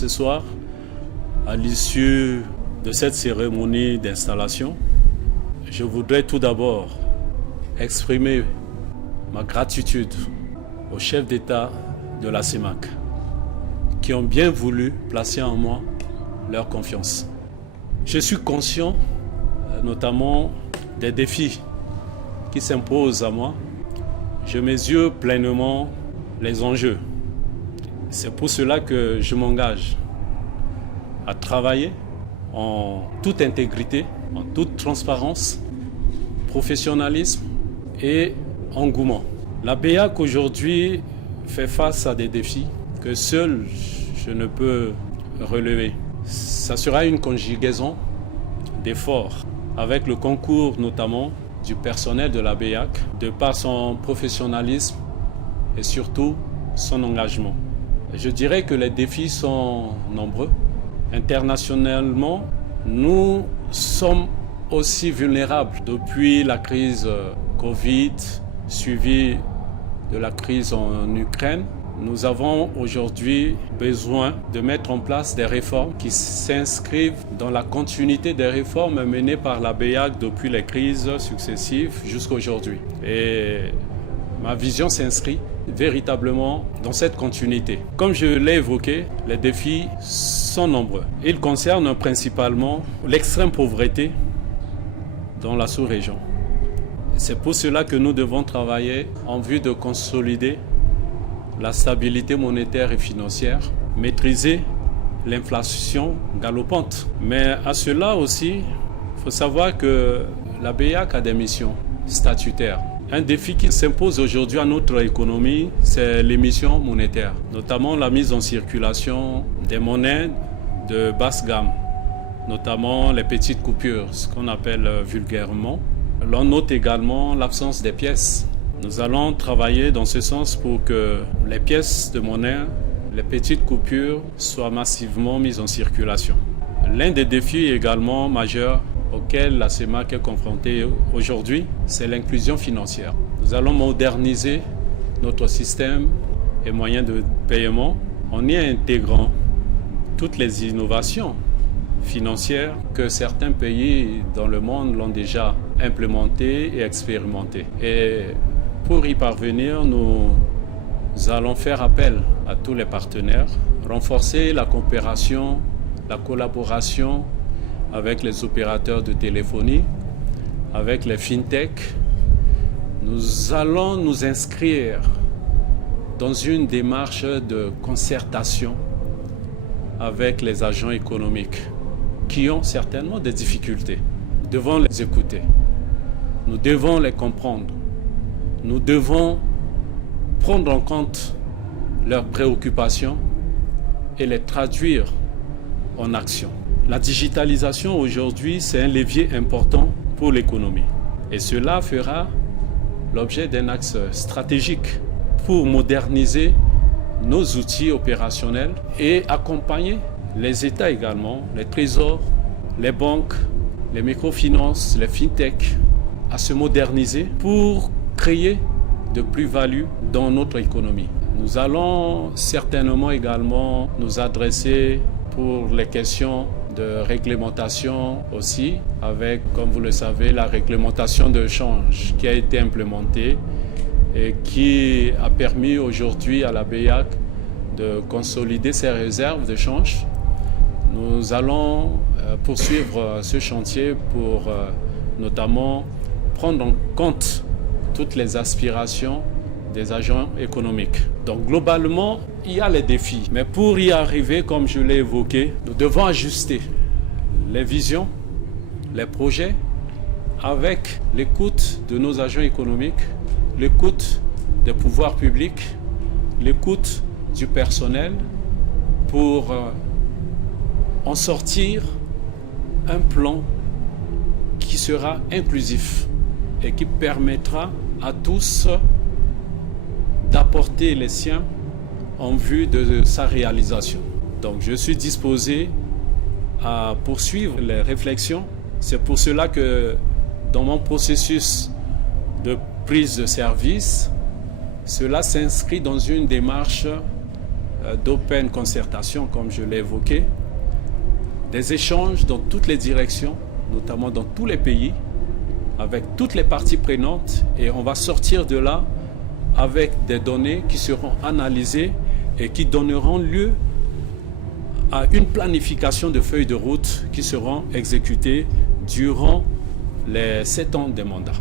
ce soir, à l'issue de cette cérémonie d'installation, je voudrais tout d'abord exprimer ma gratitude aux chefs d'État de la CEMAC qui ont bien voulu placer en moi leur confiance. Je suis conscient notamment des défis qui s'imposent à moi. Je mesure pleinement les enjeux. C'est pour cela que je m'engage à travailler en toute intégrité, en toute transparence, professionnalisme et engouement. La BEAC aujourd'hui fait face à des défis que seul je ne peux relever. Ça sera une conjugaison d'efforts avec le concours notamment du personnel de la BEAC de par son professionnalisme et surtout son engagement. Je dirais que les défis sont nombreux. Internationalement, nous sommes aussi vulnérables depuis la crise Covid, suivie de la crise en Ukraine. Nous avons aujourd'hui besoin de mettre en place des réformes qui s'inscrivent dans la continuité des réformes menées par la BEAC depuis les crises successives jusqu'à aujourd'hui. Et ma vision s'inscrit véritablement dans cette continuité. Comme je l'ai évoqué, les défis sont nombreux. Ils concernent principalement l'extrême pauvreté dans la sous-région. C'est pour cela que nous devons travailler en vue de consolider la stabilité monétaire et financière, maîtriser l'inflation galopante. Mais à cela aussi, il faut savoir que la BEAC a des missions statutaires. Un défi qui s'impose aujourd'hui à notre économie, c'est l'émission monétaire, notamment la mise en circulation des monnaies de basse gamme, notamment les petites coupures, ce qu'on appelle vulgairement. L'on note également l'absence des pièces. Nous allons travailler dans ce sens pour que les pièces de monnaie, les petites coupures soient massivement mises en circulation. L'un des défis également majeurs auquel la CEMAC est confrontée aujourd'hui, c'est l'inclusion financière. Nous allons moderniser notre système et moyens de paiement en y intégrant toutes les innovations financières que certains pays dans le monde l'ont déjà implémentées et expérimentées. Et pour y parvenir, nous allons faire appel à tous les partenaires, renforcer la coopération, la collaboration avec les opérateurs de téléphonie, avec les fintech. Nous allons nous inscrire dans une démarche de concertation avec les agents économiques qui ont certainement des difficultés. Nous devons les écouter, nous devons les comprendre, nous devons prendre en compte leurs préoccupations et les traduire en action. La digitalisation aujourd'hui, c'est un levier important pour l'économie. Et cela fera l'objet d'un axe stratégique pour moderniser nos outils opérationnels et accompagner les États également, les trésors, les banques, les microfinances, les fintech à se moderniser pour créer de plus-value dans notre économie. Nous allons certainement également nous adresser pour les questions de réglementation aussi, avec, comme vous le savez, la réglementation de change qui a été implémentée et qui a permis aujourd'hui à la BEAC de consolider ses réserves de change. Nous allons poursuivre ce chantier pour notamment prendre en compte toutes les aspirations des agents économiques. Donc globalement, il y a les défis. Mais pour y arriver, comme je l'ai évoqué, nous devons ajuster les visions, les projets avec l'écoute de nos agents économiques, l'écoute des pouvoirs publics, l'écoute du personnel pour en sortir un plan qui sera inclusif et qui permettra à tous d'apporter les siens en vue de sa réalisation. Donc je suis disposé à poursuivre les réflexions. C'est pour cela que dans mon processus de prise de service, cela s'inscrit dans une démarche d'open concertation, comme je l'ai évoqué, des échanges dans toutes les directions, notamment dans tous les pays, avec toutes les parties prenantes, et on va sortir de là avec des données qui seront analysées et qui donneront lieu à une planification de feuilles de route qui seront exécutées durant les 7 ans de mandat.